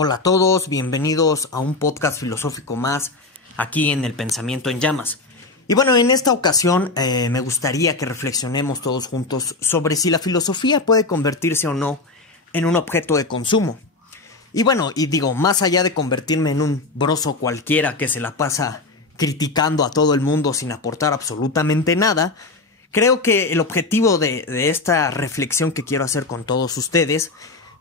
Hola a todos, bienvenidos a un podcast filosófico más aquí en El Pensamiento en Llamas. Y bueno, en esta ocasión me gustaría que reflexionemos todos juntos sobre si la filosofía puede convertirse o no en un objeto de consumo. Y bueno, más allá de convertirme en un broso cualquiera que se la pasa criticando a todo el mundo sin aportar absolutamente nada, creo que el objetivo de esta reflexión que quiero hacer con todos ustedes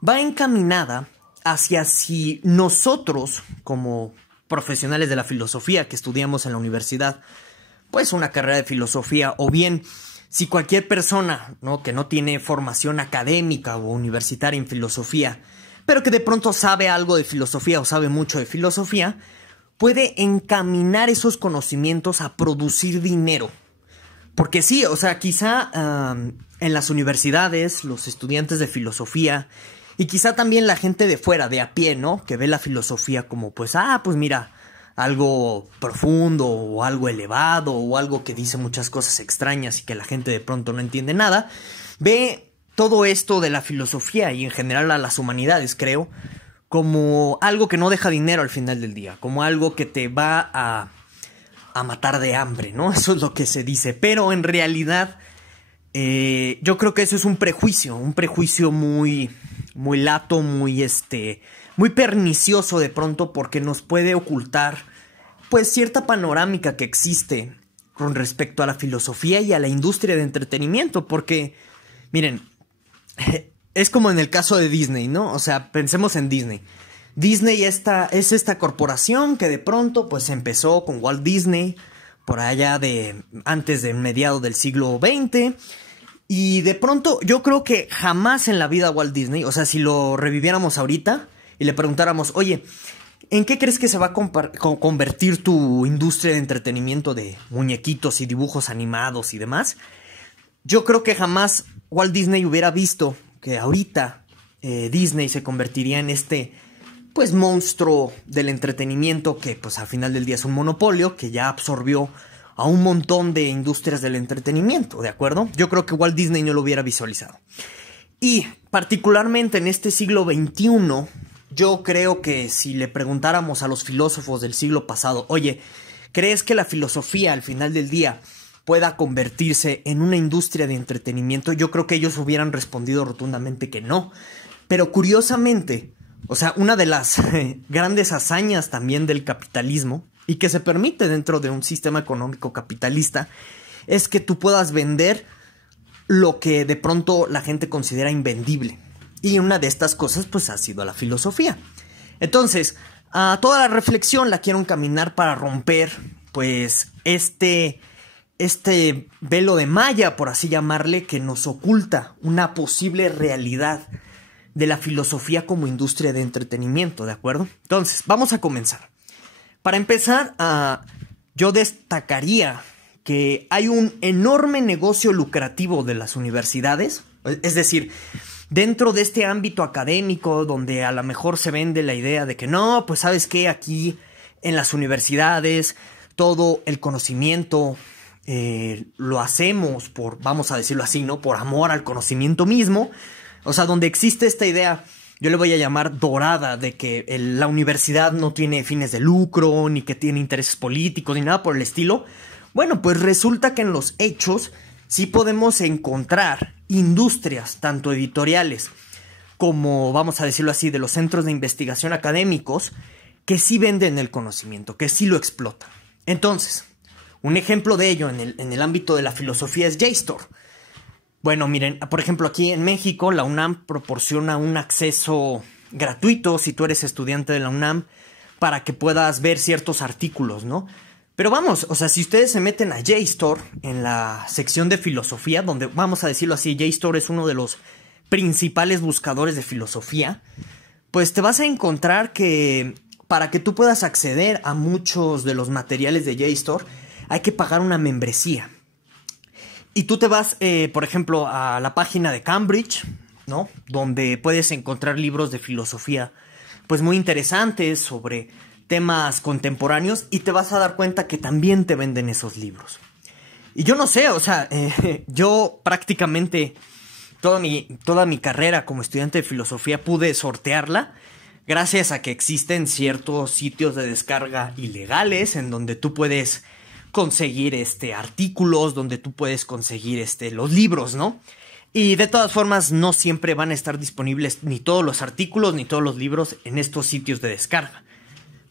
va encaminada hacia si nosotros, como profesionales de la filosofía que estudiamos en la universidad, pues una carrera de filosofía, o bien si cualquier persona, ¿no?, que no tiene formación académica o universitaria en filosofía, pero que de pronto sabe algo de filosofía o sabe mucho de filosofía, puede encaminar esos conocimientos a producir dinero. Porque sí, quizá en las universidades, los estudiantes de filosofía, y quizá también la gente de fuera, de a pie, ¿no?, que ve la filosofía como algo profundo o algo elevado o algo que dice muchas cosas extrañas y que la gente de pronto no entiende nada, ve todo esto de la filosofía y en general a las humanidades, creo, como algo que no deja dinero al final del día, como algo que te va a matar de hambre, ¿no? Eso es lo que se dice, pero en realidad yo creo que eso es un prejuicio muy lato, muy pernicioso de pronto, porque nos puede ocultar pues cierta panorámica que existe con respecto a la filosofía y a la industria de entretenimiento, porque miren, es como en el caso de Disney, ¿no? O sea, pensemos en Disney. Disney es esta corporación que de pronto pues empezó con Walt Disney por allá antes de mediados del siglo XX. Y de pronto yo creo que jamás en la vida Walt Disney, o sea, si lo reviviéramos ahorita y le preguntáramos, oye, ¿en qué crees que se va a convertir tu industria de entretenimiento de muñequitos y dibujos animados y demás? Yo creo que jamás Walt Disney hubiera visto que ahorita Disney se convertiría en pues monstruo del entretenimiento que pues al final del día es un monopolio que ya absorbió a un montón de industrias del entretenimiento, ¿de acuerdo? Yo creo que Walt Disney no lo hubiera visualizado. Y particularmente en este siglo XXI, yo creo que si le preguntáramos a los filósofos del siglo pasado, oye, ¿crees que la filosofía al final del día pueda convertirse en una industria de entretenimiento? Yo creo que ellos hubieran respondido rotundamente que no. Pero curiosamente, una de las grandes hazañas también del capitalismo, y que se permite dentro de un sistema económico capitalista, es que tú puedas vender lo que de pronto la gente considera invendible. Y una de estas cosas pues ha sido la filosofía. Entonces, toda la reflexión la quiero encaminar para romper pues este velo de malla, por así llamarle, que nos oculta una posible realidad de la filosofía como industria de entretenimiento, ¿de acuerdo? Entonces, vamos a comenzar. Para empezar, yo destacaría que hay un enorme negocio lucrativo de las universidades, es decir, dentro de este ámbito académico donde a lo mejor se vende la idea de que no, pues sabes qué, aquí en las universidades todo el conocimiento lo hacemos vamos a decirlo así, ¿no?, por amor al conocimiento mismo, donde existe esta idea, yo le voy a llamar dorada, de que la universidad no tiene fines de lucro, ni que tiene intereses políticos, ni nada por el estilo. Bueno, pues resulta que en los hechos sí podemos encontrar industrias, tanto editoriales como, vamos a decirlo así, de los centros de investigación académicos, que sí venden el conocimiento, que sí lo explotan. Entonces, un ejemplo de ello en el ámbito de la filosofía es JSTOR. Bueno, miren, por ejemplo, aquí en México la UNAM proporciona un acceso gratuito si tú eres estudiante de la UNAM para que puedas ver ciertos artículos, ¿no? Pero si ustedes se meten a JSTOR en la sección de filosofía, donde, vamos a decirlo así, JSTOR es uno de los principales buscadores de filosofía, pues te vas a encontrar que para que tú puedas acceder a muchos de los materiales de JSTOR hay que pagar una membresía. Y tú te vas, por ejemplo, a la página de Cambridge, ¿no?, donde puedes encontrar libros de filosofía pues muy interesantes sobre temas contemporáneos, y te vas a dar cuenta que también te venden esos libros. Y yo no sé, yo prácticamente toda mi carrera como estudiante de filosofía pude sortearla, gracias a que existen ciertos sitios de descarga ilegales en donde tú puedes conseguir artículos, donde tú puedes conseguir los libros, ¿no? Y de todas formas no siempre van a estar disponibles ni todos los artículos ni todos los libros en estos sitios de descarga.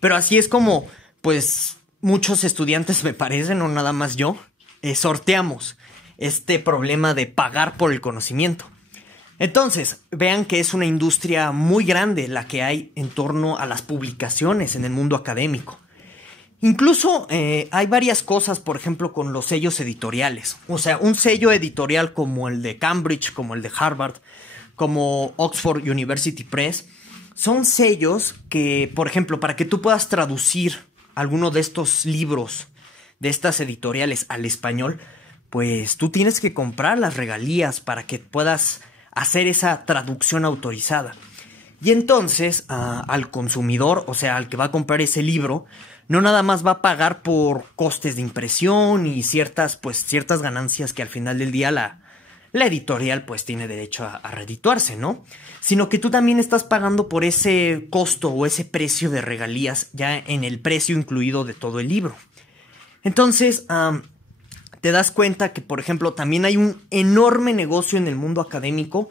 Pero así es como, pues, muchos estudiantes, me parece, no nada más yo, sorteamos este problema de pagar por el conocimiento. Entonces, vean que es una industria muy grande la que hay en torno a las publicaciones en el mundo académico. Incluso hay varias cosas, por ejemplo, con los sellos editoriales. O sea, un sello editorial como el de Cambridge, como el de Harvard, como Oxford University Press, son sellos que, por ejemplo, para que tú puedas traducir alguno de estos libros, de estas editoriales al español, pues tú tienes que comprar las regalías para que puedas hacer esa traducción autorizada. Y entonces al consumidor, o sea, al que va a comprar ese libro, no nada más va a pagar por costes de impresión y ciertas ganancias que al final del día la editorial pues tiene derecho a redituarse, ¿no? Sino que tú también estás pagando por ese costo o ese precio de regalías ya en el precio incluido de todo el libro. Entonces, te das cuenta que, por ejemplo, también hay un enorme negocio en el mundo académico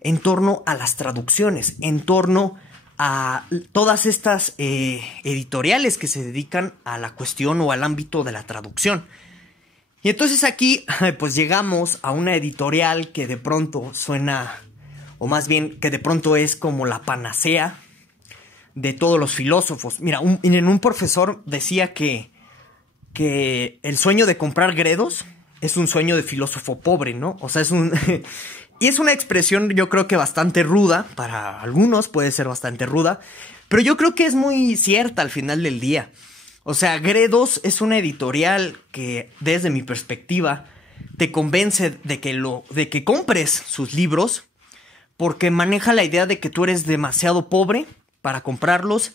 en torno a las traducciones, en torno a todas estas editoriales que se dedican a la cuestión o al ámbito de la traducción. Y entonces aquí pues llegamos a una editorial que de pronto suena, o más bien que de pronto es como la panacea de todos los filósofos. Mira, un profesor decía que el sueño de comprar Gredos es un sueño de filósofo pobre, ¿no? O sea, y es una expresión yo creo que bastante ruda, para algunos puede ser bastante ruda, pero yo creo que es muy cierta al final del día. O sea, Gredos es una editorial que, desde mi perspectiva, te convence de que compres sus libros porque maneja la idea de que tú eres demasiado pobre para comprarlos.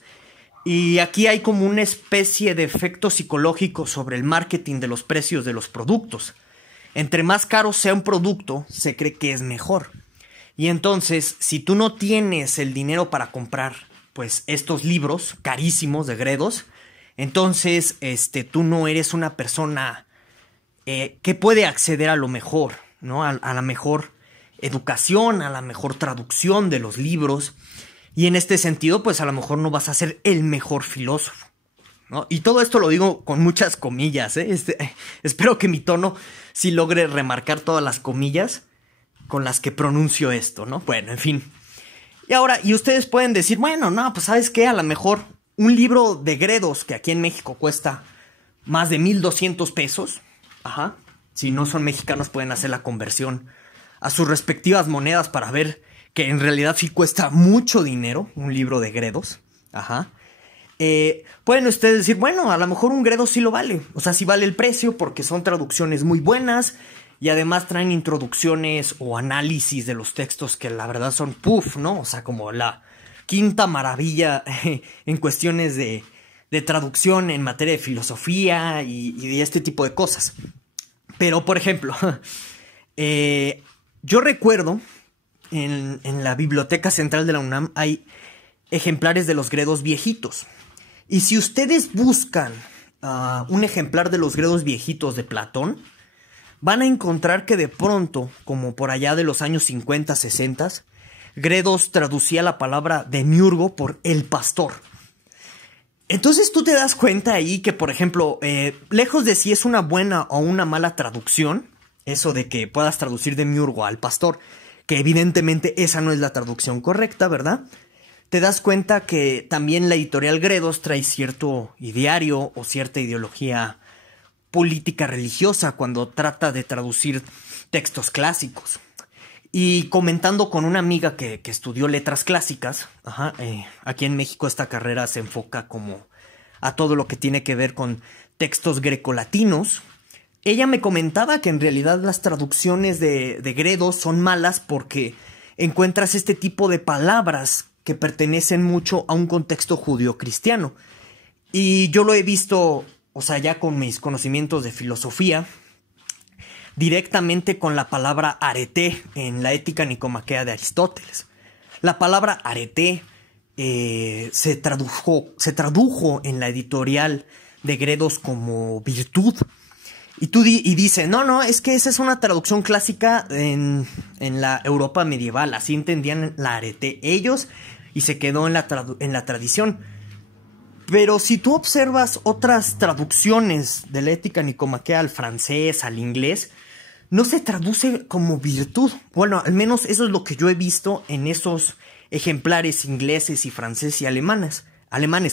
Y aquí hay como una especie de efecto psicológico sobre el marketing de los precios de los productos. Entre más caro sea un producto, se cree que es mejor. Y entonces, si tú no tienes el dinero para comprar, pues, estos libros carísimos de Gredos, entonces, tú no eres una persona que puede acceder a lo mejor, ¿no? A la mejor educación, a la mejor traducción de los libros. Y en este sentido, pues a lo mejor no vas a ser el mejor filósofo, ¿no? Y todo esto lo digo con muchas comillas, ¿eh? Espero que mi tono sí logre remarcar todas las comillas con las que pronuncio esto, ¿no? Bueno, en fin. Y ustedes pueden decir, bueno, no, pues ¿sabes qué? A lo mejor un libro de Gredos que aquí en México cuesta más de 1,200 pesos. Ajá. Si no son mexicanos pueden hacer la conversión a sus respectivas monedas para ver que en realidad sí cuesta mucho dinero un libro de Gredos. Ajá. Pueden ustedes decir, bueno, a lo mejor un Gredos sí lo vale. O sea, sí vale el precio porque son traducciones muy buenas y además traen introducciones o análisis de los textos que la verdad son puff, ¿no? O sea, como la quinta maravilla en cuestiones de traducción en materia de filosofía y de este tipo de cosas. Pero, por ejemplo, yo recuerdo en la Biblioteca Central de la UNAM hay ejemplares de los Gredos viejitos. Y si ustedes buscan un ejemplar de los Gredos viejitos de Platón, van a encontrar que de pronto, como por allá de los años 50, 60, Gredos traducía la palabra demiurgo por el pastor. Entonces tú te das cuenta ahí que, por ejemplo, lejos de si es una buena o una mala traducción, eso de que puedas traducir demiurgo al pastor, que evidentemente esa no es la traducción correcta, ¿verdad? Te das cuenta que también la editorial Gredos trae cierto ideario o cierta ideología política religiosa cuando trata de traducir textos clásicos. Y comentando con una amiga que estudió letras clásicas, aquí en México esta carrera se enfoca como a todo lo que tiene que ver con textos grecolatinos. Ella me comentaba que en realidad las traducciones de Gredos son malas porque encuentras este tipo de palabras que pertenecen mucho a un contexto judío-cristiano. Y yo lo he visto, o sea, ya con mis conocimientos de filosofía, directamente con la palabra arete en la Ética Nicomaquea de Aristóteles. La palabra arete se tradujo en la editorial de Gredos como virtud. Y dice, no, es que esa es una traducción clásica en la Europa medieval, así entendían la arete ellos y se quedó en la tradición. Pero si tú observas otras traducciones de la Ética Nicomaquea al francés, al inglés, no se traduce como virtud. Bueno, al menos eso es lo que yo he visto en esos ejemplares ingleses y franceses y alemanes,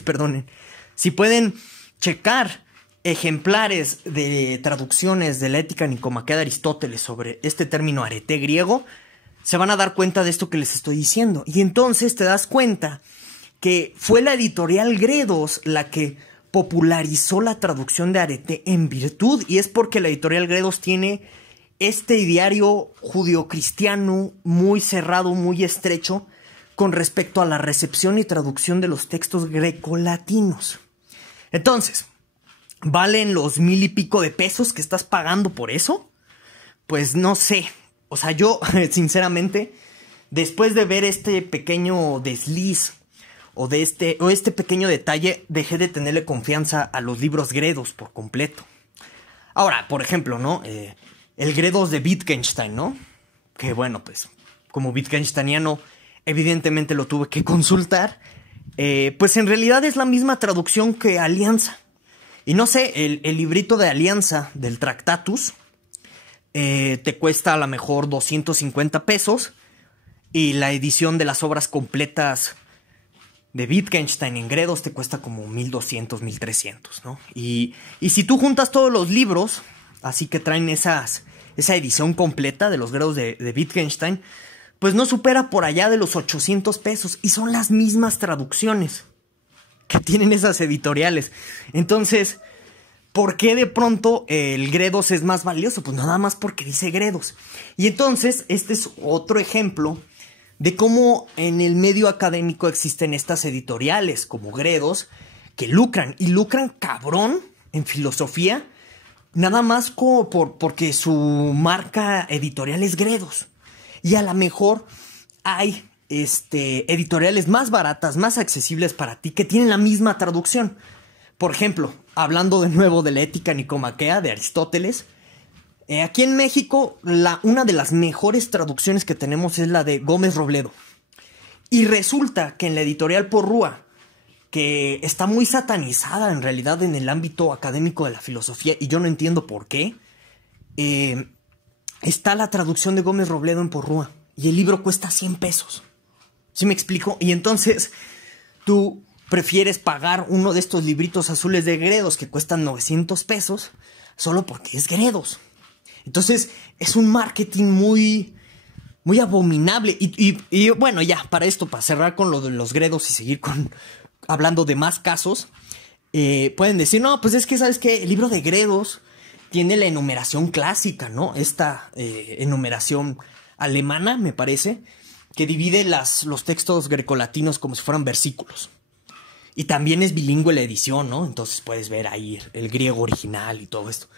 perdonen. Si pueden checar ejemplares de traducciones de la Ética Nicomaquea de Aristóteles sobre este término arete griego, se van a dar cuenta de esto que les estoy diciendo. Y entonces te das cuenta que fue la editorial Gredos la que popularizó la traducción de arete en virtud, y es porque la editorial Gredos tiene este ideario judio-cristiano muy cerrado, muy estrecho, con respecto a la recepción y traducción de los textos grecolatinos. Entonces, ¿valen los 1,000 y pico de pesos que estás pagando por eso? Pues no sé. O sea, yo, sinceramente, después de ver este pequeño desliz o este pequeño detalle, dejé de tenerle confianza a los libros Gredos por completo. Ahora, por ejemplo, ¿no? El Gredos de Wittgenstein, ¿no? Que bueno, pues, como wittgensteiniano, evidentemente lo tuve que consultar. Pues en realidad es la misma traducción que Alianza. Y no sé, el librito de Alianza del Tractatus te cuesta a lo mejor 250 pesos. Y la edición de las obras completas de Wittgenstein en Gredos te cuesta como 1,200, 1,300, ¿no? Y si tú juntas todos los libros, así que traen esa edición completa de los Gredos de Wittgenstein, pues no supera por allá de los 800 pesos. Y son las mismas traducciones que tienen esas editoriales. Entonces, ¿por qué de pronto el Gredos es más valioso? Pues nada más porque dice Gredos. Y entonces, este es otro ejemplo de cómo en el medio académico existen estas editoriales como Gredos que lucran, y lucran cabrón en filosofía, nada más porque su marca editorial es Gredos. Y a lo mejor hay editoriales más baratas, más accesibles para ti, que tienen la misma traducción. Por ejemplo, hablando de nuevo de la Ética Nicomaquea de Aristóteles, aquí en México una de las mejores traducciones que tenemos es la de Gómez Robledo. Y resulta que en la editorial Porrúa, que está muy satanizada en realidad en el ámbito académico de la filosofía, y yo no entiendo por qué, está la traducción de Gómez Robledo en Porrúa, y el libro cuesta 100 pesos. ¿Sí me explico? Y entonces tú prefieres pagar uno de estos libritos azules de Gredos que cuestan 900 pesos solo porque es Gredos. Entonces es un marketing muy, muy abominable. Y bueno, ya, para cerrar con lo de los Gredos y seguir hablando de más casos, pueden decir, no, pues es que, ¿sabes qué? El libro de Gredos tiene la enumeración clásica, ¿no? Esta enumeración alemana, me parece, que divide los textos grecolatinos como si fueran versículos. Y también es bilingüe la edición, ¿no? Entonces puedes ver ahí el griego original y todo esto.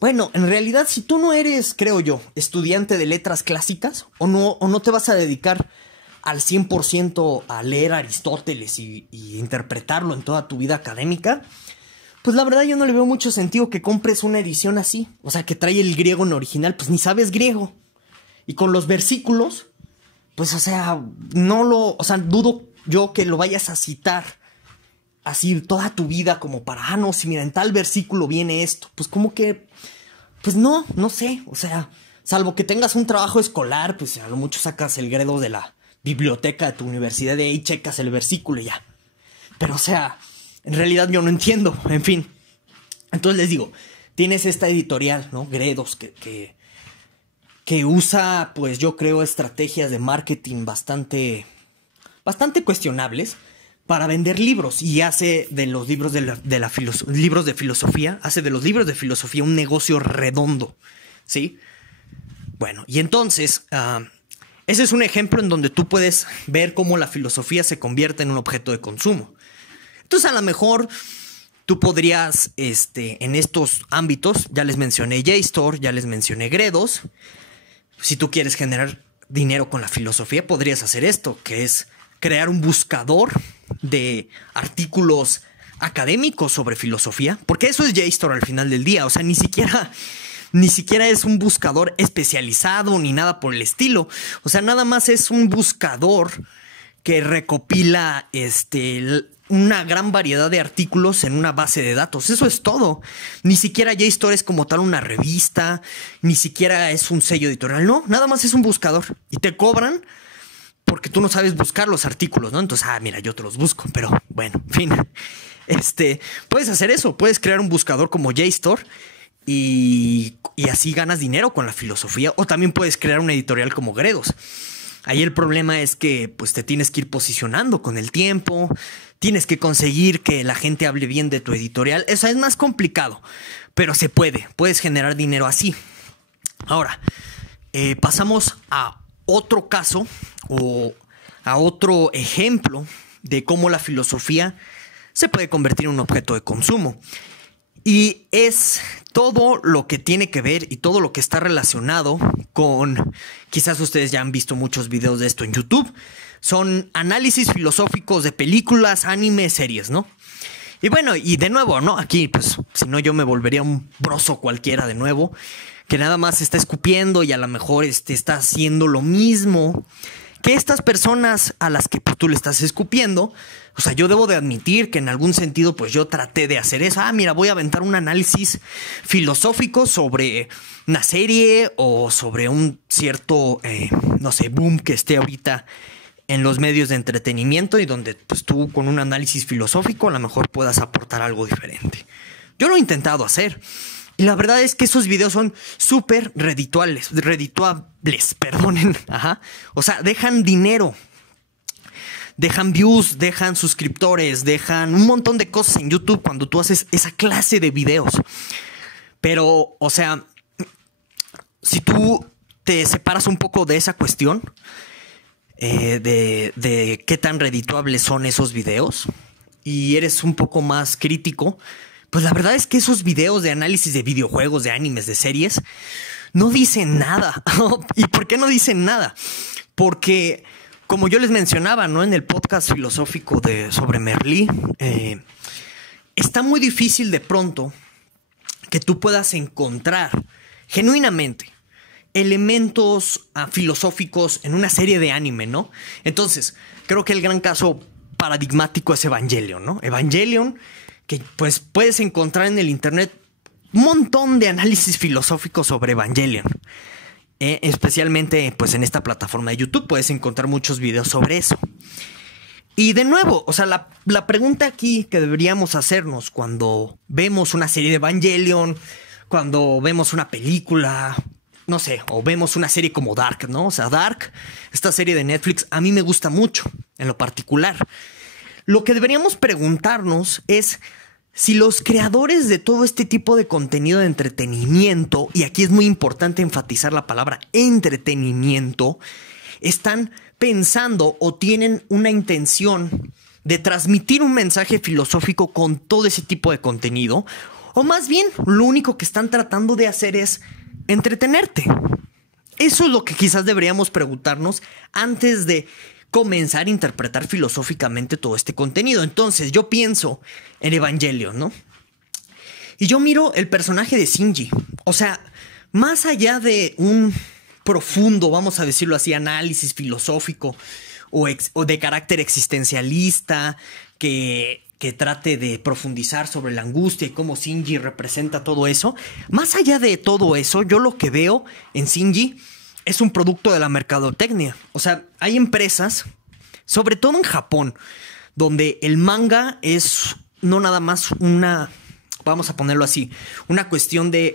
Bueno, en realidad, si tú no eres, creo yo, estudiante de letras clásicas, o no te vas a dedicar al 100% a leer Aristóteles y interpretarlo en toda tu vida académica, pues la verdad yo no le veo mucho sentido que compres una edición así. O sea, que trae el griego en original, pues ni sabes griego. Y con los versículos, pues o sea, dudo yo que lo vayas a citar así toda tu vida como para, no, si mira, en tal versículo viene esto. Pues como que, pues no sé. O sea, salvo que tengas un trabajo escolar, pues a lo mucho sacas el Gredos de la biblioteca de tu universidad, de ahí checas el versículo y ya. Pero o sea, en realidad yo no entiendo, en fin. Entonces les digo, tienes esta editorial, ¿no? Gredos, que usa, pues yo creo, estrategias de marketing bastante cuestionables para vender libros, y hace de los libros libros de filosofía, hace de los libros de filosofía un negocio redondo, ¿sí? Bueno, y entonces, ese es un ejemplo en donde tú puedes ver cómo la filosofía se convierte en un objeto de consumo. Entonces, a lo mejor tú podrías, en estos ámbitos, ya les mencioné JSTOR, ya les mencioné Gredos. Si tú quieres generar dinero con la filosofía, podrías hacer esto, que es crear un buscador de artículos académicos sobre filosofía, porque eso es JSTOR al final del día. O sea, ni siquiera es un buscador especializado ni nada por el estilo. O sea, nada más es un buscador que recopila una gran variedad de artículos en una base de datos. Eso es todo. Ni siquiera JSTOR es como tal una revista, ni siquiera es un sello editorial. No, nada más es un buscador. Y te cobran porque tú no sabes buscar los artículos, ¿no? Entonces, mira, yo te los busco. Pero bueno, en fin. Puedes hacer eso. Puedes crear un buscador como JSTOR y así ganas dinero con la filosofía. O también puedes crear una editorial como Gredos. Ahí el problema es que pues te tienes que ir posicionando con el tiempo, tienes que conseguir que la gente hable bien de tu editorial. Eso es más complicado, pero se puede, puedes generar dinero así. Ahora, pasamos a otro caso o a otro ejemplo de cómo la filosofía se puede convertir en un objeto de consumo. Y es todo lo que tiene que ver y todo lo que está relacionado con... Quizás ustedes ya han visto muchos videos de esto en YouTube. Son análisis filosóficos de películas, animes, series, ¿no? Y bueno, y de nuevo, ¿no? Aquí, pues, si no yo me volvería un broso cualquiera de nuevo, que nada más está escupiendo y a lo mejor está haciendo lo mismo que estas personas a las que pues, tú le estás escupiendo. O sea, yo debo de admitir que en algún sentido pues yo traté de hacer eso. Mira, voy a aventar un análisis filosófico sobre una serie o sobre un cierto, no sé, boom que esté ahorita en los medios de entretenimiento y donde pues tú con un análisis filosófico a lo mejor puedas aportar algo diferente. Yo lo he intentado hacer. Y la verdad es que esos videos son súper redituables, perdonen. Ajá. O sea, dejan dinero. Dejan views, dejan suscriptores, dejan un montón de cosas en YouTube cuando tú haces esa clase de videos. Pero, o sea, si tú te separas un poco de esa cuestión, de qué tan redituables son esos videos, y eres un poco más crítico, pues la verdad es que esos videos de análisis de videojuegos, de animes, de series, no dicen nada. ¿Y por qué no dicen nada? Porque... como yo les mencionaba, ¿no? En el podcast filosófico sobre Merlí, está muy difícil de pronto que tú puedas encontrar genuinamente elementos filosóficos en una serie de anime, ¿no? Entonces, creo que el gran caso paradigmático es Evangelion, ¿no? Evangelion, que pues puedes encontrar en el internet un montón de análisis filosóficos sobre Evangelion. Especialmente pues en esta plataforma de YouTube puedes encontrar muchos videos sobre eso. Y de nuevo, o sea, la pregunta aquí que deberíamos hacernos cuando vemos una serie de Evangelion, cuando vemos una película, no sé, o vemos una serie como Dark, ¿no? O sea, Dark, esta serie de Netflix, a mí me gusta mucho, en lo particular. Lo que deberíamos preguntarnos es... si los creadores de todo este tipo de contenido de entretenimiento, y aquí es muy importante enfatizar la palabra entretenimiento, están pensando o tienen una intención de transmitir un mensaje filosófico con todo ese tipo de contenido, o más bien lo único que están tratando de hacer es entretenerte. Eso es lo que quizás deberíamos preguntarnos antes de comenzar a interpretar filosóficamente todo este contenido. Entonces yo pienso en Evangelion, ¿no? Y yo miro el personaje de Shinji. O sea, más allá de un profundo, vamos a decirlo así, análisis filosófico o de carácter existencialista que trate de profundizar sobre la angustia y cómo Shinji representa todo eso, más allá de todo eso, yo lo que veo en Shinji es un producto de la mercadotecnia. O sea, hay empresas, sobre todo en Japón, donde el manga es no nada más una, vamos a ponerlo así, una cuestión de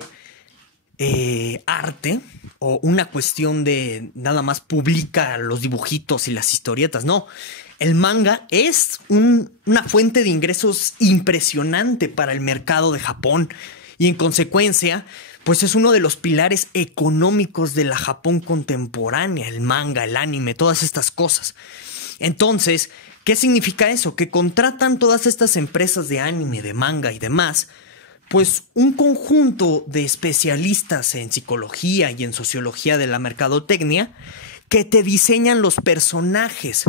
arte o una cuestión de nada más publica los dibujitos y las historietas. No, el manga es una fuente de ingresos impresionante para el mercado de Japón y en consecuencia... pues es uno de los pilares económicos de la Japón contemporánea, el manga, el anime, todas estas cosas. Entonces, ¿qué significa eso? Que contratan todas estas empresas de anime, de manga y demás, pues un conjunto de especialistas en psicología y en sociología de la mercadotecnia que te diseñan los personajes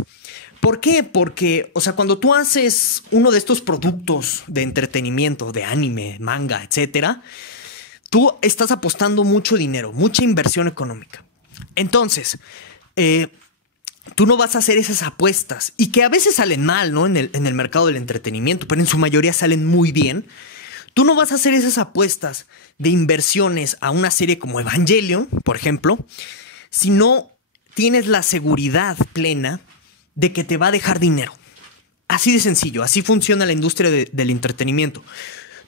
¿Por qué? Porque, o sea, cuando tú haces uno de estos productos de entretenimiento, de anime, manga, etcétera, tú estás apostando mucho dinero, mucha inversión económica. Entonces, tú no vas a hacer esas apuestas y que a veces salen mal, ¿no? En el mercado del entretenimiento, pero en su mayoría salen muy bien. Tú no vas a hacer esas apuestas de inversiones a una serie como Evangelion, por ejemplo, si no tienes la seguridad plena de que te va a dejar dinero. Así de sencillo, así funciona la industria del entretenimiento.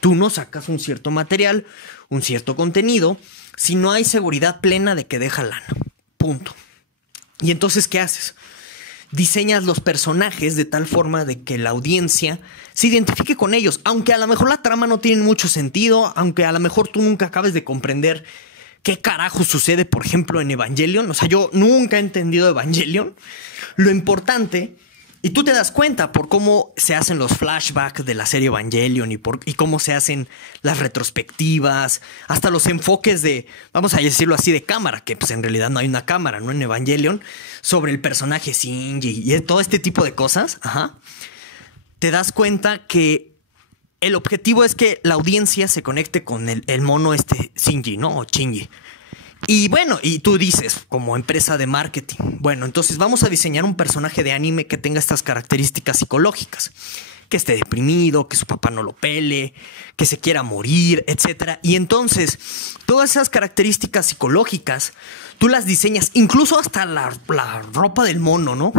Tú no sacas un cierto material, un cierto contenido, si no hay seguridad plena de que deja lana. Punto. Y entonces, ¿qué haces? Diseñas los personajes de tal forma de que la audiencia se identifique con ellos, aunque a lo mejor la trama no tiene mucho sentido, aunque a lo mejor tú nunca acabes de comprender qué carajo sucede, por ejemplo, en Evangelion. O sea, yo nunca he entendido Evangelion. Lo importante, y tú te das cuenta por cómo se hacen los flashbacks de la serie Evangelion y cómo se hacen las retrospectivas, hasta los enfoques de, vamos a decirlo así, de cámara, que pues en realidad no hay una cámara, ¿no? En Evangelion, sobre el personaje Shinji y todo este tipo de cosas. Ajá. Te das cuenta que el objetivo es que la audiencia se conecte con el mono Shinji, ¿no? O Shinji. Y bueno, y tú dices, como empresa de marketing, bueno, entonces vamos a diseñar un personaje de anime que tenga estas características psicológicas. Que esté deprimido, que su papá no lo pele, que se quiera morir, etc. Y entonces, todas esas características psicológicas, tú las diseñas, incluso hasta la ropa del mono, ¿no?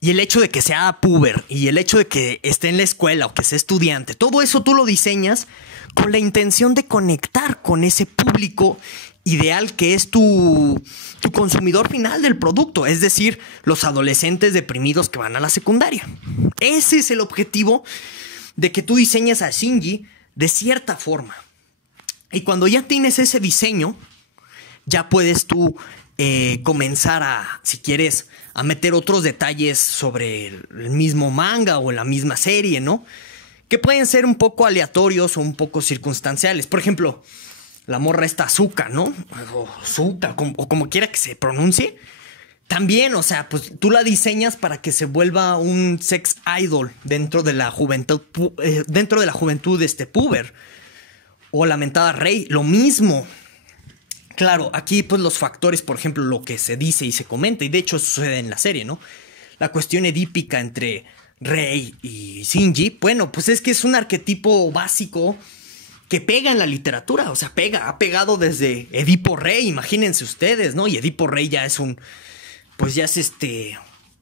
Y el hecho de que sea puber, y el hecho de que esté en la escuela o que sea estudiante, todo eso tú lo diseñas con la intención de conectar con ese público ideal que es tu consumidor final del producto, es decir, los adolescentes deprimidos que van a la secundaria. Ese es el objetivo de que tú diseñes a Shinji de cierta forma. Y cuando ya tienes ese diseño, ya puedes tú comenzar a, si quieres, a meter otros detalles sobre el mismo manga o la misma serie, ¿no? Que pueden ser un poco aleatorios o un poco circunstanciales. Por ejemplo, la morra esta Asuka, ¿no? O Suka, o como quiera que se pronuncie. También, o sea, pues tú la diseñas para que se vuelva un sex idol dentro de la juventud, puber. O la mentada Rey, lo mismo. Claro, aquí pues los factores, por ejemplo, lo que se dice y se comenta, y de hecho sucede en la serie, ¿no? La cuestión edípica entre Rey y Shinji, bueno, pues es que es un arquetipo básico que pega en la literatura, o sea, ha pegado desde Edipo Rey, imagínense ustedes, ¿no? Y Edipo Rey ya es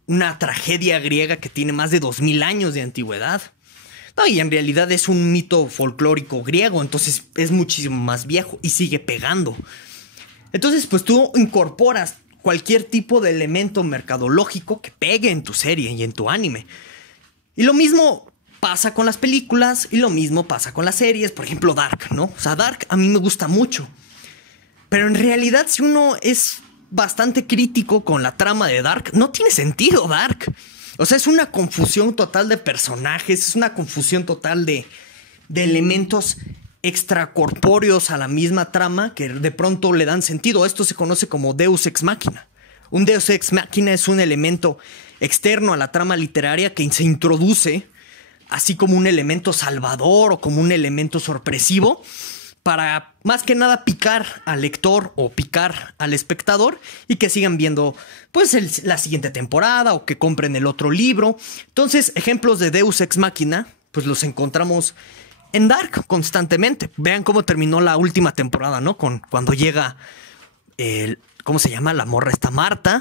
una tragedia griega que tiene más de 2000 años de antigüedad. No, y en realidad es un mito folclórico griego, entonces es muchísimo más viejo y sigue pegando. Entonces, pues tú incorporas cualquier tipo de elemento mercadológico que pegue en tu serie y en tu anime. Y lo mismo pasa con las películas y lo mismo pasa con las series. Por ejemplo, Dark, ¿no? O sea, Dark a mí me gusta mucho. Pero en realidad, si uno es bastante crítico con la trama de Dark, no tiene sentido Dark. O sea, es una confusión total de personajes, es una confusión total de elementos extracorpóreos a la misma trama que de pronto le dan sentido. Esto se conoce como Deus Ex Machina. Un Deus Ex Machina es un elemento externo a la trama literaria que se introduce así como un elemento salvador o como un elemento sorpresivo para más que nada picar al lector o picar al espectador y que sigan viendo pues la siguiente temporada o que compren el otro libro. Entonces, ejemplos de Deus Ex Machina pues los encontramos en Dark constantemente. Vean cómo terminó la última temporada, ¿no? Cuando llega ¿cómo se llama? La morra esta Marta.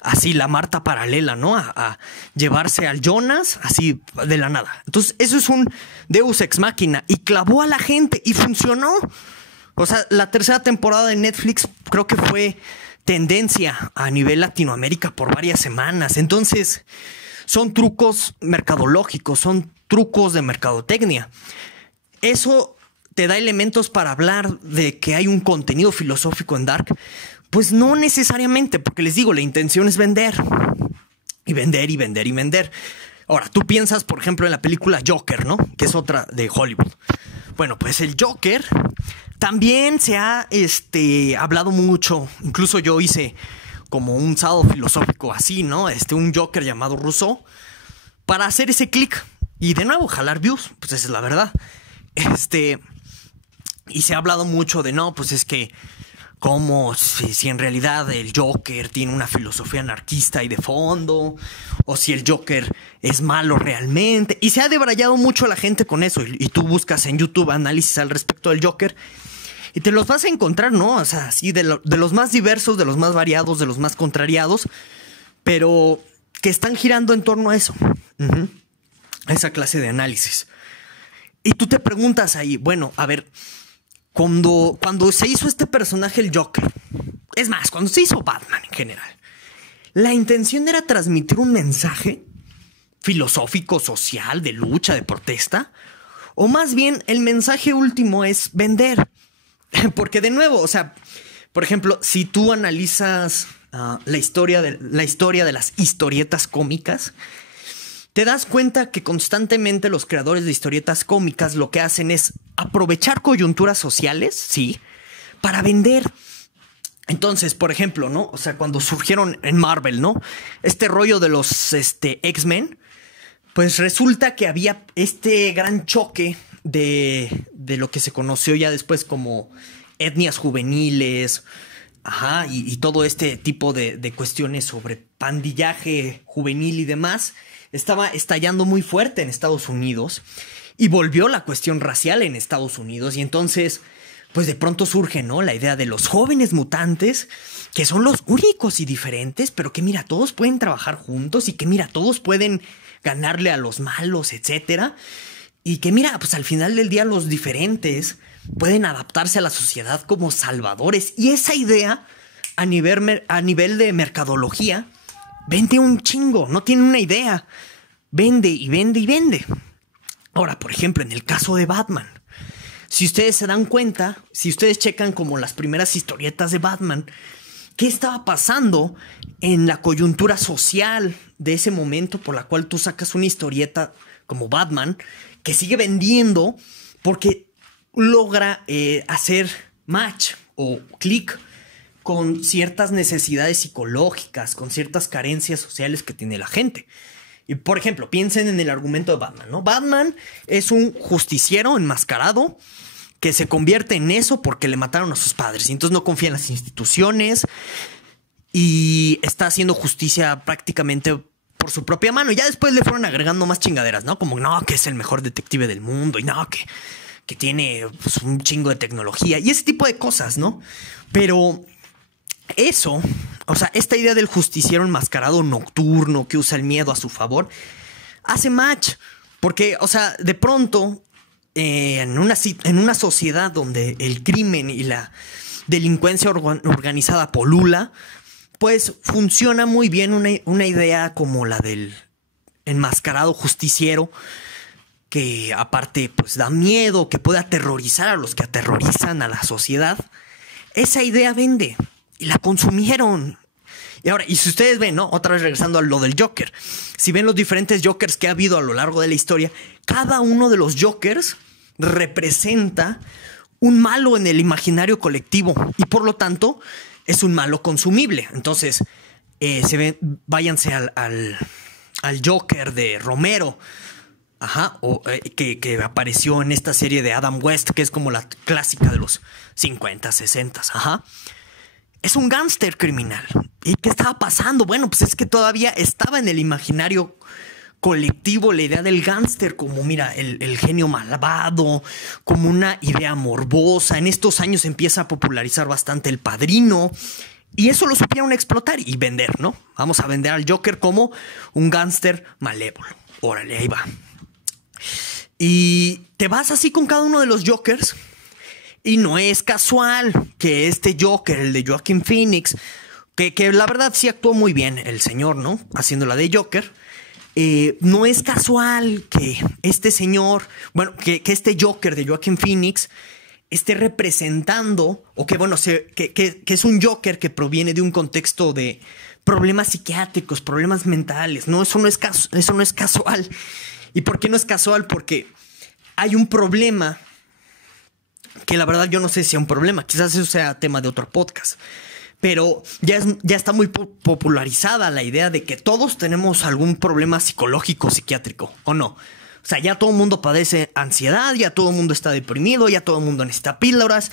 Así, la Marta paralela, ¿no? A llevarse al Jonas, así, de la nada. Entonces, eso es un Deus Ex Machina. Y clavó a la gente y funcionó. O sea, la tercera temporada de Netflix creo que fue tendencia a nivel Latinoamérica por varias semanas. Entonces, son trucos mercadológicos, son trucos de mercadotecnia. Eso te da elementos para hablar de que hay un contenido filosófico en Dark. Pues no necesariamente, porque les digo, la intención es vender. Y vender y vender y vender. Ahora, tú piensas, por ejemplo, en la película Joker, ¿no? Que es otra de Hollywood. Bueno, pues el Joker también se ha hablado mucho. Incluso yo hice como un sábado filosófico así, ¿no? Un Joker llamado Rousseau, para hacer ese clic y de nuevo jalar views, pues esa es la verdad. Y se ha hablado mucho de, no, pues es que como si en realidad el Joker tiene una filosofía anarquista y de fondo, o si el Joker es malo realmente. Y se ha debrayado mucho la gente con eso. Y tú buscas en YouTube análisis al respecto del Joker y te los vas a encontrar, ¿no? O sea, sí, de los más diversos, de los más variados, de los más contrariados, pero que están girando en torno a eso. Esa clase de análisis. Y tú te preguntas ahí, bueno, a ver, cuando se hizo este personaje, el Joker, es más, cuando se hizo Batman en general, la intención era transmitir un mensaje filosófico, social, de lucha, de protesta, o más bien el mensaje último es vender. Porque de nuevo, o sea, por ejemplo, si tú analizas la historia de las historietas cómicas, te das cuenta que constantemente los creadores de historietas cómicas lo que hacen es aprovechar coyunturas sociales, sí, para vender. Entonces, por ejemplo, ¿no? O sea, cuando surgieron en Marvel, ¿no? Este rollo de los X-Men, pues resulta que había este gran choque de lo que se conoció ya después como etnias juveniles, y todo este tipo de cuestiones sobre pandillaje juvenil y demás. Estaba estallando muy fuerte en Estados Unidos y volvió la cuestión racial en Estados Unidos. Y entonces, pues de pronto surge, ¿no? La idea de los jóvenes mutantes, que son los únicos y diferentes, pero que mira, todos pueden trabajar juntos y que mira, todos pueden ganarle a los malos, etcétera. Y que mira, pues al final del día los diferentes pueden adaptarse a la sociedad como salvadores. Y esa idea a nivel de mercadología vende un chingo, no tiene una idea. Vende y vende y vende. Ahora, por ejemplo, en el caso de Batman, si ustedes se dan cuenta, si ustedes checan como las primeras historietas de Batman, ¿qué estaba pasando en la coyuntura social de ese momento por la cual tú sacas una historieta como Batman que sigue vendiendo porque logra hacer match o clic con ciertas necesidades psicológicas, con ciertas carencias sociales que tiene la gente? Y por ejemplo, piensen en el argumento de Batman, ¿no? Batman es un justiciero enmascarado que se convierte en eso porque le mataron a sus padres y entonces no confía en las instituciones y está haciendo justicia prácticamente por su propia mano. Y ya después le fueron agregando más chingaderas, ¿no? Como no, que es el mejor detective del mundo y no, que tiene pues, un chingo de tecnología y ese tipo de cosas, ¿no? Pero eso, o sea, esta idea del justiciero enmascarado nocturno que usa el miedo a su favor, hace match. Porque, o sea, de pronto, en una sociedad donde el crimen y la delincuencia organizada polula, pues funciona muy bien una idea como la del enmascarado justiciero, que aparte pues da miedo, que puede aterrorizar a los que aterrorizan a la sociedad. Esa idea vende y la consumieron. Y ahora, y si ustedes ven, ¿no? Otra vez regresando a lo del Joker, si ven los diferentes Jokers que ha habido a lo largo de la historia, cada uno de los Jokers representa un malo en el imaginario colectivo y por lo tanto es un malo consumible. Entonces, váyanse al Joker de Romero, que apareció en esta serie de Adam West, que es como la clásica de los 50, 60, Es un gángster criminal. ¿Y qué estaba pasando? Bueno, pues es que todavía estaba en el imaginario colectivo la idea del gángster como, mira, el genio malvado, como una idea morbosa. En estos años empieza a popularizar bastante El Padrino. Y eso lo supieron explotar y vender, ¿no? Vamos a vender al Joker como un gángster malévolo. Órale, ahí va. Y te vas así con cada uno de los Jokers. Y no es casual que este Joker, el de Joaquin Phoenix, que la verdad sí actuó muy bien el señor, ¿no? Haciéndola de Joker. No es casual que este señor, bueno, que este Joker de Joaquin Phoenix esté representando, o que bueno, que es un Joker que proviene de un contexto de problemas psiquiátricos, problemas mentales. No, eso no es casual. ¿Y por qué no es casual? Porque hay un problema que la verdad yo no sé si es un problema. Quizás eso sea tema de otro podcast. Pero ya está muy popularizada la idea de que todos tenemos algún problema psicológico, psiquiátrico, ¿o no? O sea, ya todo el mundo padece ansiedad, ya todo el mundo está deprimido, ya todo el mundo necesita píldoras.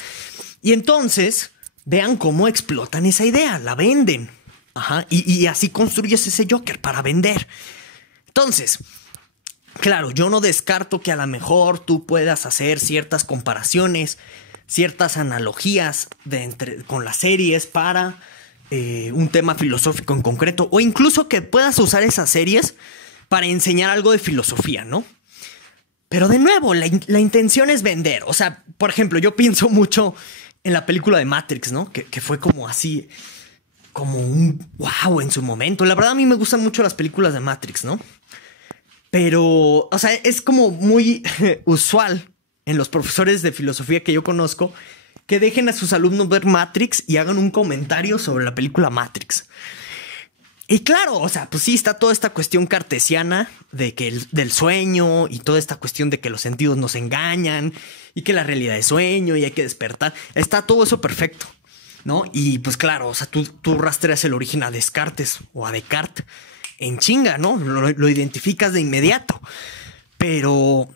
Y entonces, vean cómo explotan esa idea, la venden. Ajá, y así construyes ese Joker para vender. Entonces, claro, yo no descarto que a lo mejor tú puedas hacer ciertas comparaciones, ciertas analogías con las series para un tema filosófico en concreto, o incluso que puedas usar esas series para enseñar algo de filosofía, ¿no? Pero de nuevo, la intención es vender. O sea, por ejemplo, yo pienso mucho en la película de Matrix, ¿no? Que fue como así, como un wow en su momento. La verdad, a mí me gustan mucho las películas de Matrix, ¿no? Pero, o sea, es como muy usual en los profesores de filosofía que yo conozco que dejen a sus alumnos ver Matrix y hagan un comentario sobre la película Matrix. Y claro, o sea, pues sí está toda esta cuestión cartesiana de que del sueño y toda esta cuestión de que los sentidos nos engañan y que la realidad es sueño y hay que despertar. Está todo eso perfecto, ¿no? Y pues claro, o sea, tú rastreas el origen a Descartes o a Descartes en chinga, ¿no? Lo identificas de inmediato. Pero,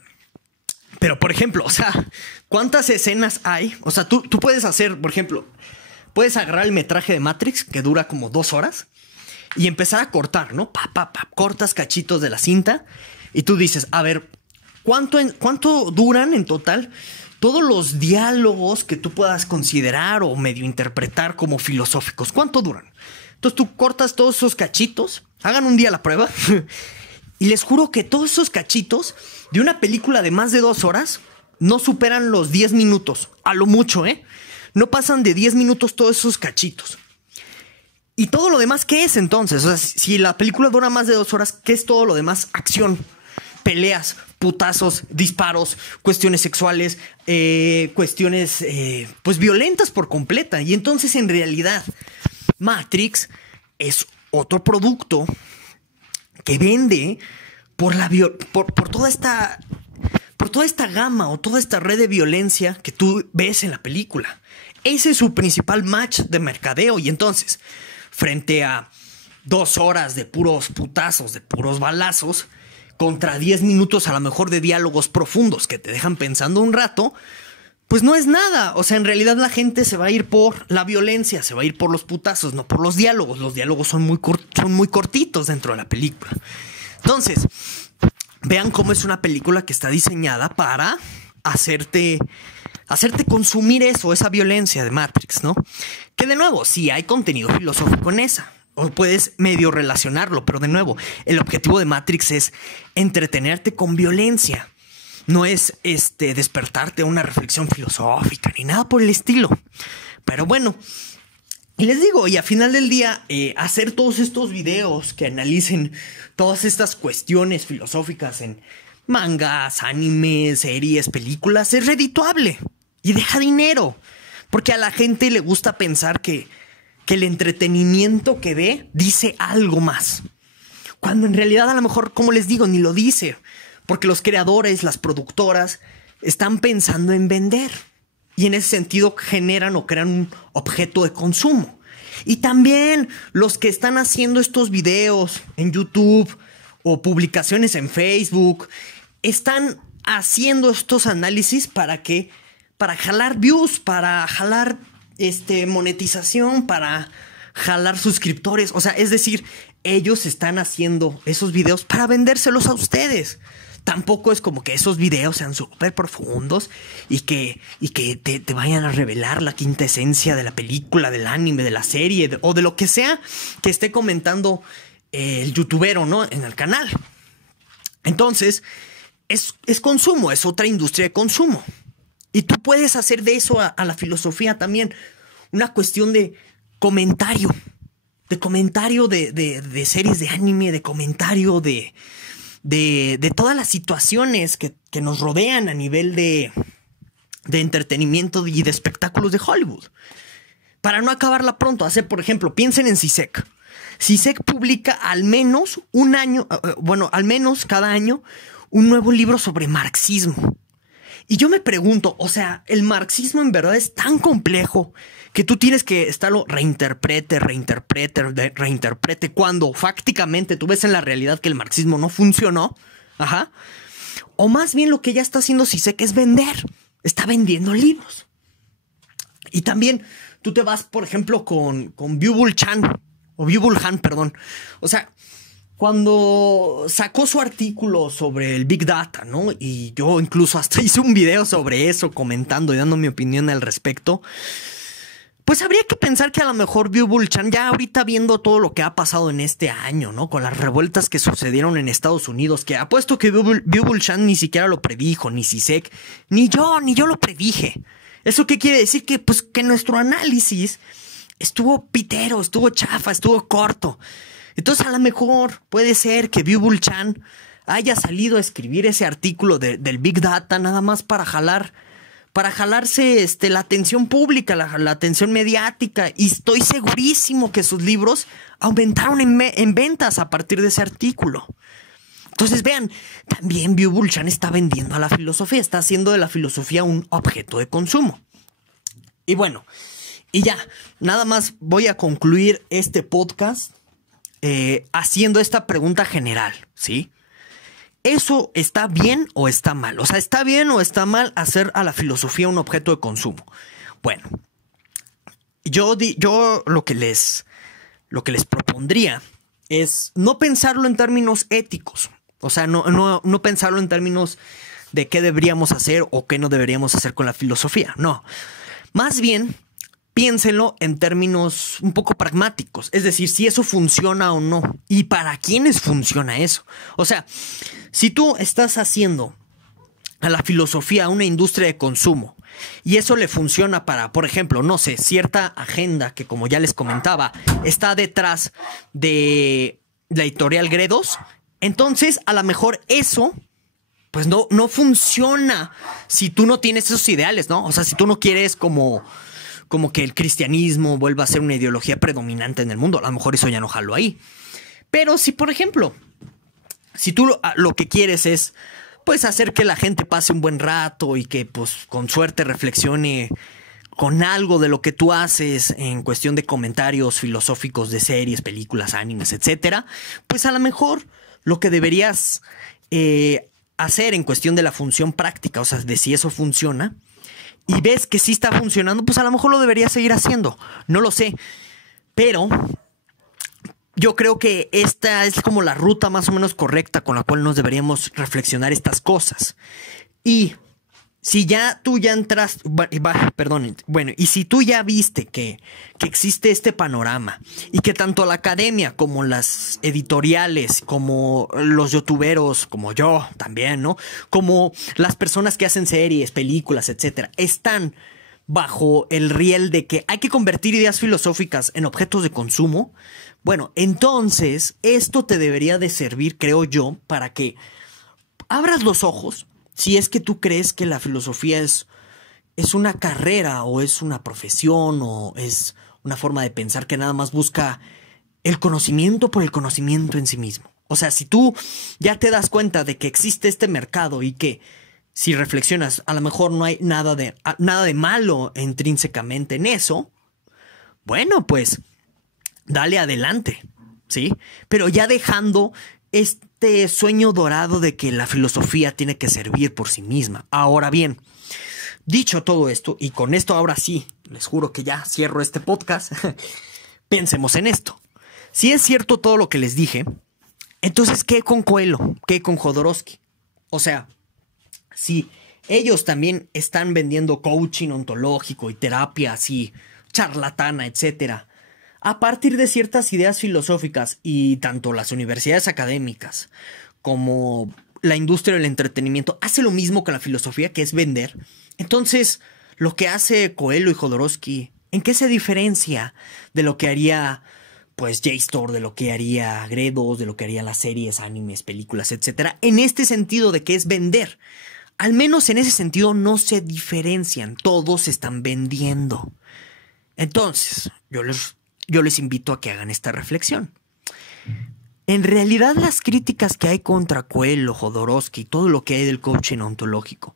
por ejemplo, o sea, ¿cuántas escenas hay? O sea, tú puedes hacer, por ejemplo, puedes agarrar el metraje de Matrix, que dura como 2 horas, y empezar a cortar, ¿no? Cortas cachitos de la cinta y tú dices, a ver, ¿cuánto duran en total todos los diálogos que tú puedas considerar o medio interpretar como filosóficos? ¿Cuánto duran? Entonces tú cortas todos esos cachitos, hagan un día la prueba y les juro que todos esos cachitos de una película de más de 2 horas no superan los 10 minutos, a lo mucho, ¿eh? No pasan de 10 minutos todos esos cachitos. ¿Y todo lo demás qué es entonces? O sea, si la película dura más de 2 horas, ¿qué es todo lo demás? Acción, peleas, putazos, disparos, cuestiones sexuales, cuestiones pues violentas por completa. Y entonces en realidad Matrix es otro producto que vende por toda esta gama o toda esta red de violencia que tú ves en la película. Ese es su principal match de mercadeo. Y entonces, frente a 2 horas de puros putazos, de puros balazos, contra 10 minutos a lo mejor de diálogos profundos que te dejan pensando un rato, pues no es nada. O sea, en realidad la gente se va a ir por la violencia, se va a ir por los putazos, no por los diálogos. Los diálogos son muy cortitos dentro de la película. Entonces, vean cómo es una película que está diseñada para hacerte consumir esa violencia de Matrix, ¿no? Que de nuevo, sí hay contenido filosófico en esa, o puedes medio relacionarlo, pero de nuevo, el objetivo de Matrix es entretenerte con violencia. No es despertarte a una reflexión filosófica ni nada por el estilo. Pero bueno, y les digo, y a final del día, hacer todos estos videos que analicen todas estas cuestiones filosóficas en mangas, animes, series, películas, es redituable y deja dinero. Porque a la gente le gusta pensar que el entretenimiento que ve dice algo más. Cuando en realidad a lo mejor, como les digo, ni lo dice. Porque los creadores, las productoras, están pensando en vender. Y en ese sentido generan o crean un objeto de consumo. Y también los que están haciendo estos videos en YouTube o publicaciones en Facebook, están haciendo estos análisis para jalar views, para jalar monetización, para jalar suscriptores. O sea, es decir, ellos están haciendo esos videos para vendérselos a ustedes. Tampoco es como que esos videos sean súper profundos y que te vayan a revelar la quinta esencia de la película, del anime, de la serie o de lo que sea que esté comentando el youtubero, ¿no? En el canal. Entonces, es consumo, es otra industria de consumo. Y tú puedes hacer de eso a la filosofía también una cuestión de comentario. De comentario de series de anime, de comentario de todas las situaciones que nos rodean a nivel de entretenimiento y de espectáculos de Hollywood. Para no acabarla pronto, por ejemplo, piensen en CISEC. CISEC publica al menos al menos cada año, un nuevo libro sobre marxismo. Y yo me pregunto, o sea, el marxismo en verdad es tan complejo que tú tienes que estarlo reinterprete, cuando fácticamente tú ves en la realidad que el marxismo no funcionó. Ajá. O más bien lo que ella está haciendo Zizek es vender. Está vendiendo libros. Y también tú te vas, por ejemplo, con Byung-Chul Han, o Byung-Chul Han, perdón. O sea, cuando sacó su artículo sobre el Big Data, ¿no? Y yo incluso hasta hice un video sobre eso, comentando y dando mi opinión al respecto. Pues habría que pensar que a lo mejor Byung-Chul Han, ya ahorita viendo todo lo que ha pasado en este año, ¿no? Con las revueltas que sucedieron en Estados Unidos, que apuesto que Byung-Chul Han ni siquiera lo predijo, ni Zizek, ni yo lo predije. ¿Eso qué quiere decir? Que pues que nuestro análisis estuvo pitero, estuvo chafa, estuvo corto. Entonces a lo mejor puede ser que Byung-Chul Han haya salido a escribir ese artículo del Big Data nada más para jalarse la atención pública, la atención mediática. Y estoy segurísimo que sus libros aumentaron en ventas a partir de ese artículo. Entonces vean, también Byung-Chul Han está vendiendo a la filosofía, está haciendo de la filosofía un objeto de consumo. Y bueno, y ya, nada más voy a concluir este podcast haciendo esta pregunta general, ¿sí? ¿Eso está bien o está mal? O sea, ¿está bien o está mal hacer a la filosofía un objeto de consumo? Bueno, yo lo que les propondría es no pensarlo en términos éticos. O sea, no pensarlo en términos de qué deberíamos hacer o qué no deberíamos hacer con la filosofía. No, más bien piénsenlo en términos un poco pragmáticos. Es decir, si eso funciona o no. ¿Y para quiénes funciona eso? O sea, si tú estás haciendo a la filosofía una industria de consumo y eso le funciona para, por ejemplo, no sé, cierta agenda que, como ya les comentaba, está detrás de la editorial Gredos, entonces a lo mejor eso pues no funciona si tú no tienes esos ideales, ¿no? O sea, si tú no quieres como que el cristianismo vuelva a ser una ideología predominante en el mundo, a lo mejor eso ya no jalo ahí. Pero si, por ejemplo, si tú lo que quieres es pues hacer que la gente pase un buen rato y que pues con suerte reflexione con algo de lo que tú haces en cuestión de comentarios filosóficos de series, películas, animes, etcétera, pues a lo mejor lo que deberías hacer en cuestión de la función práctica, o sea, de si eso funciona, y ves que sí está funcionando, pues a lo mejor lo deberías seguir haciendo. No lo sé, pero yo creo que esta es como la ruta más o menos correcta con la cual nos deberíamos reflexionar estas cosas. Y si tú ya entraste, bueno, y si tú ya viste que existe este panorama y que tanto la academia como las editoriales, como los youtuberos, como yo también, ¿no? Como las personas que hacen series, películas, etcétera, están bajo el riel de que hay que convertir ideas filosóficas en objetos de consumo, bueno, entonces esto te debería de servir, creo yo, para que abras los ojos. Si es que tú crees que la filosofía es una carrera o es una profesión o es una forma de pensar que nada más busca el conocimiento por el conocimiento en sí mismo. O sea, si tú ya te das cuenta de que existe este mercado y que si reflexionas a lo mejor no hay nada de malo intrínsecamente en eso, bueno, pues dale adelante, ¿sí? Pero ya dejando este sueño dorado de que la filosofía tiene que servir por sí misma. Ahora bien, dicho todo esto, y con esto ahora sí, les juro que ya cierro este podcast, pensemos en esto. Si es cierto todo lo que les dije, entonces, ¿qué con Coelho? ¿Qué con Jodorowsky? O sea, si ellos también están vendiendo coaching ontológico y terapia así, charlatana, etcétera, a partir de ciertas ideas filosóficas, y tanto las universidades académicas como la industria del entretenimiento hace lo mismo que la filosofía, que es vender, entonces lo que hace Coelho y Jodorowsky, ¿en qué se diferencia de lo que haría pues JSTOR, de lo que haría Gredos, de lo que harían las series, animes, películas, etcétera? En este sentido de que es vender. Al menos en ese sentido no se diferencian, todos están vendiendo. Entonces, yo les invito a que hagan esta reflexión. En realidad, las críticas que hay contra Coelho, Jodorowsky, todo lo que hay del coaching ontológico,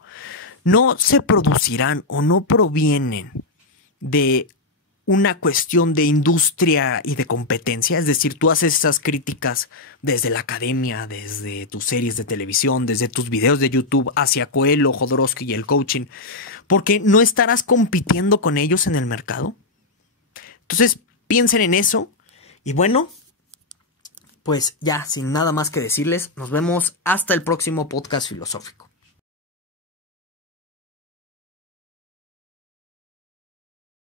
no se producirán o no provienen de una cuestión de industria y de competencia. Es decir, tú haces esas críticas desde la academia, desde tus series de televisión, desde tus videos de YouTube hacia Coelho, Jodorowsky y el coaching, porque no estarás compitiendo con ellos en el mercado. Entonces, piensen en eso. Y bueno, pues ya, sin nada más que decirles, nos vemos hasta el próximo podcast filosófico.